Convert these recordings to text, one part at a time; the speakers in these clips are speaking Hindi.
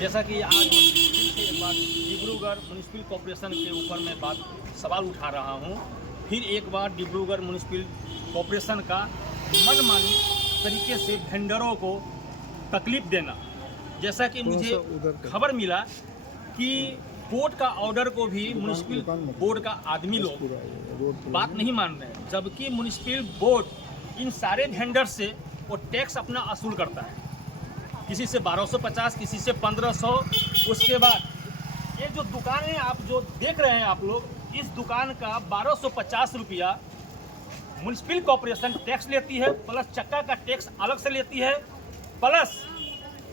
जैसा कि आज फिर से एक बार डिब्रूगढ़ म्यूनिसिपल कॉरपोरेशन के ऊपर मैं सवाल उठा रहा हूँ। फिर एक बार डिब्रूगढ़ म्यूनिसिपल कॉरपोरेशन का मनमानी तरीके से वेंडरों को तकलीफ देना। जैसा कि मुझे खबर मिला कि कोर्ट का ऑर्डर को भी म्यूनिसिपल बोर्ड का आदमी लोग बात नहीं मान रहे हैं, जबकि म्यूनिसिपल बोर्ड इन सारे वेंडर से वो टैक्स अपना वसूल करता है, किसी से 1250, किसी से 1500। उसके बाद ये जो दुकान है आप जो देख रहे हैं आप लोग, इस दुकान का 1250 रुपया म्यूनिसिपल कॉरपोरेशन टैक्स लेती है, प्लस चक्का का टैक्स अलग से लेती है, प्लस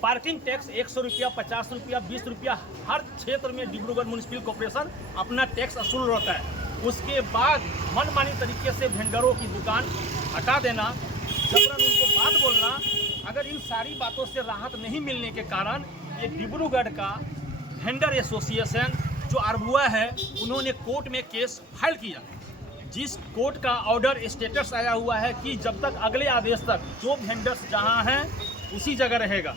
पार्किंग टैक्स 100 रुपया, 50 रुपया, 20 रुपया हर क्षेत्र में डिब्रूगढ़ म्यूनिसिपल कॉरपोरेशन अपना टैक्स वसूल रहता है। उसके बाद मनमानी तरीके से वेंडरों की दुकान हटा देना, जबरन उनको बात बोलना। अगर इन सारी बातों से राहत नहीं मिलने के कारण ये डिब्रूगढ़ का वेंडर एसोसिएशन जो आरबुआ है, उन्होंने कोर्ट में केस फाइल किया। जिस कोर्ट का ऑर्डर स्टेटस आया हुआ है कि जब तक अगले आदेश तक जो वेंडर्स जहां हैं उसी जगह रहेगा,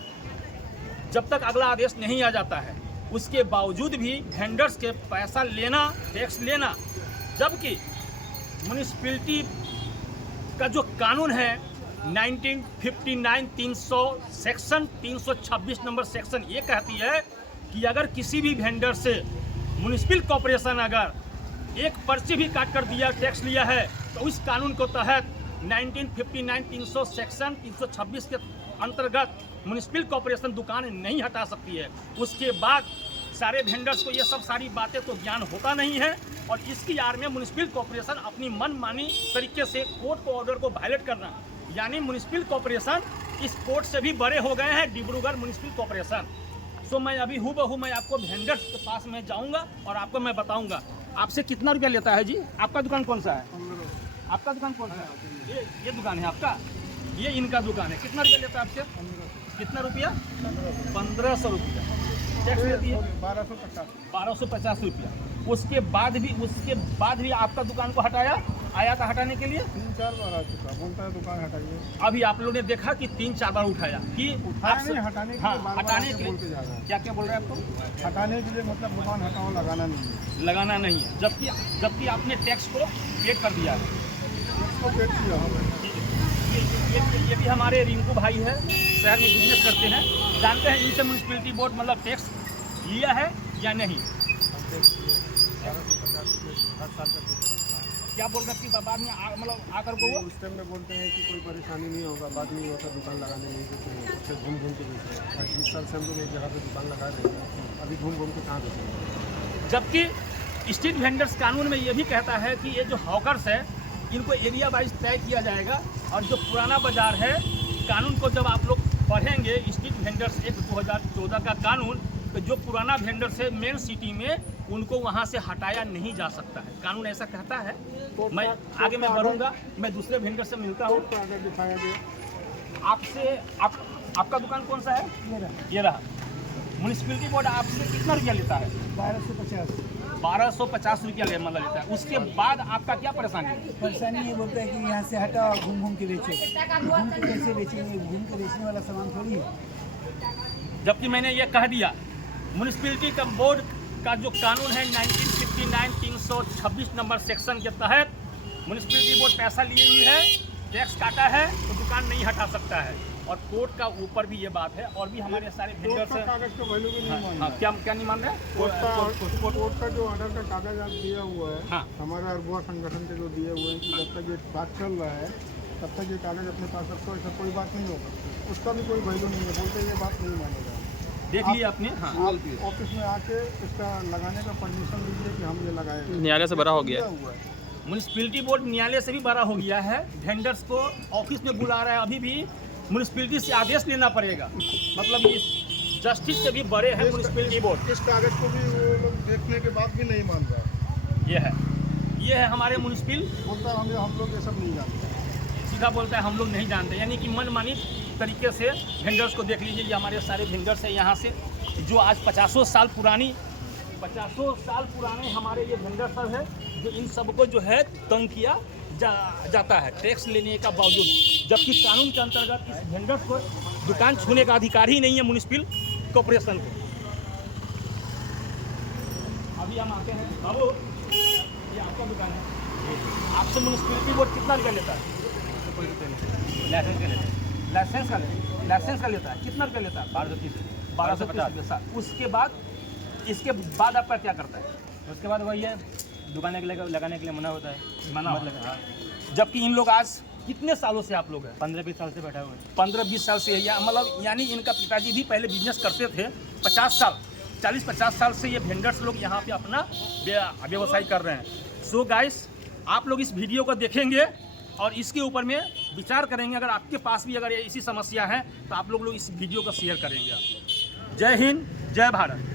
जब तक अगला आदेश नहीं आ जाता है। उसके बावजूद भी वेंडर्स के पैसा लेना, टैक्स लेना, जबकि म्यूनिसिपैलिटी का जो कानून है 1959 300 सेक्शन 326 नंबर सेक्शन ये कहती है कि अगर किसी भी वेंडर से म्यूनिसिपल कॉरपोरेशन अगर एक पर्ची भी काट कर दिया, टैक्स लिया है, तो इस कानून को तहत 1959 300 सेक्शन 326 के अंतर्गत म्यूनिसिपल कॉरपोरेशन दुकान नहीं हटा सकती है। उसके बाद सारे वेंडर्स को ये सब सारी बातें तो ज्ञान होता नहीं है, और इसकी आड़ में म्यूनिसिपल कॉरपोरेशन अपनी मनमानी तरीके से कोर्ट को ऑर्डर को वायलेट करना, यानी म्यूनिसिपल कॉरपोरेशन इस कोर्ट से भी बड़े हो गए हैं डिब्रूगढ़ म्यूनिसिपल कॉरपोरेशन। सो मैं अभी हूबहू मैं आपको वेंडर्स के पास में जाऊंगा और आपको मैं बताऊंगा आपसे कितना रुपया लेता है। जी आपका दुकान कौन सा है? आपका दुकान कौन सा है? ये दुकान है आपका, ये इनका दुकान है। कितना रुपया लेता है आपसे? कितना रुपया? 1500 रुपया टैक्स लेती है। 1250 रुपया। उसके बाद भी आपका दुकान को हटाया, आया था हटाने के लिए 3-4 बार आ चुका, बोलता है दुकान हटाइए। अभी आप लोगों ने देखा कि 3-4 बार उठाया कि हटाने के लिए क्या क्या बोल रहे हैं आपको? हटाने के लिए मतलब दुकान हटाओ, लगाना नहीं है। जबकि आपने टैक्स को पेड कर दिया है। इसको पेड किया ये भी हमारे रिंकू भाई है, शहर में बिजनेस करते हैं, जानते हैं इनसे म्यूनिसिपैलिटी बोर्ड मतलब टैक्स लिया है या नहीं। 1250 हर साल का क्या बोल रहे हैं बाद में मतलब आकर को वो उस टाइम में बोलते हैं कि कोई परेशानी नहीं होगा, बाद में होता दुकान लगाने नहीं देते हैं, उससे घूम के बेचते हैं। 20 साल से हम लोग एक जगह पे दुकान लगा रहे हैं, अभी घूम के कहाँ बेचेंगे। जबकि स्ट्रीट वेंडर्स कानून में ये भी कहता है कि ये जो हॉकर्स है इनको एरिया वाइज तय किया जाएगा, और जो पुराना बाजार है कानून को जब आप लोग पढ़ेंगे स्ट्रीट वेंडर्स एक्ट 2014 का कानून, तो जो पुराना वेंडर्स है मेन सिटी में उनको वहाँ से हटाया नहीं जा सकता है, कानून ऐसा कहता है। मैं आगे मैं बढ़ूँगा, मैं दूसरे वेंडर से मिलता हूँ। दिखाया गया आपसे आपका दुकान कौन सा है? ये रहा। म्यूनिसिपैलिटी बोर्ड आपसे कितना रुपया लेता है? 1250 रुपया मतलब लेता है। उसके बाद आपका क्या परेशानी है? परेशानी ये बोलता है कि यहाँ से हटाओ, घूम के बेचो। घूम के कैसे बेचेंगे? घूम के बेचने वाला सामान थोड़ी है। जबकि मैंने ये कह दिया म्यूनिसिपैलिटी का बोर्ड का जो कानून है 1959 326 नंबर सेक्शन के तहत म्यूनिसिपैलिटी बोर्ड पैसा लिए हुई है, टैक्स काटा है, तो दुकान नहीं हटा सकता है। और कोर्ट का ऊपर भी ये बात है, और भी हमारे सारे वेंडर्स हैं। कागज का वैल्यू भी नहीं मान क्या नहीं मान रहे? कोर्ट का जो ऑर्डर का कागज आप दिया हुआ है, हाँ। हमारा अरबुआ संगठन के जो दिए हुए हैं कि जब तक ये बात चल रहा है तब तक ये कागज अपने पास रखो, ऐसा कोई बात नहीं हो सकती। उसका भी कोई वैल्यू नहीं है, बोलते ये बात नहीं मानेगा। देख लिए आपने? हाँ। ऑफिस में आके इसका लगाने का परमिशन लीजिए कि हम ये लगाए। न्यायालय से बड़ा हो गया। म्यूनिसिपैलिटी बोर्ड न्यायालय से भी बड़ा हो गया है, वेंडर्स को ऑफिस में बुला रहा है। अभी भी म्यूनिसिपैलिटी से आदेश लेना पड़ेगा, मतलब इस जस्टिस से भी बड़े हैं म्यूनिसिपैलिटी बोर्ड। इस कागज को भी वो लोग देखने के बाद भी नहीं मान रहा। ये है हमारे म्यूनिसिपल बोलता हम लोग ये सब नहीं जानते, सीधा बोलता है हम लोग नहीं जानते, यानी कि मनमानी तरीके से वेंडर्स को देख लीजिए। ये हमारे सारे वेंडर्स हैं यहाँ से, जो आज 50 साल पुराने हमारे ये वेंडर सब है, जो इन सबको जो है तंग किया जाता है टैक्स लेने का बावजूद, जबकि कानून के अंतर्गत इस वेंडर्स को दुकान छूने का अधिकार ही नहीं है म्यूनिसिपल कॉरपोरेशन को। अभी हम आते हैं बाबू, ये आपका दुकान है, आपसे म्यूनिसिपैलिटी बोर्ड कितना रुपया लेता है? कोई रुपये नहीं, लाइसेंस का लेता है, लाइसेंस का लेता है, कितना रुपया लेता है? 1250। उसके बाद, इसके बाद आपका क्या करता है? उसके बाद वही है, दुकान के लिए लगाने के लिए मना होता है, मना मत होता लगा। है। जबकि इन लोग आज कितने सालों से आप लोग हैं? 15-20 साल से बैठा हुआ है। 15-20 साल से, या मतलब यानी इनका पिताजी भी पहले बिजनेस करते थे। 50 साल, 40-50 साल से ये वेंडर्स लोग यहाँ पे अपना व्यवसाय कर रहे हैं। सो गाइस, आप लोग इस वीडियो को देखेंगे और इसके ऊपर में विचार करेंगे। अगर आपके पास भी अगर ऐसी समस्या है तो आप लोग इस वीडियो को शेयर करेंगे। आप लोग जय हिंद, जय भारत।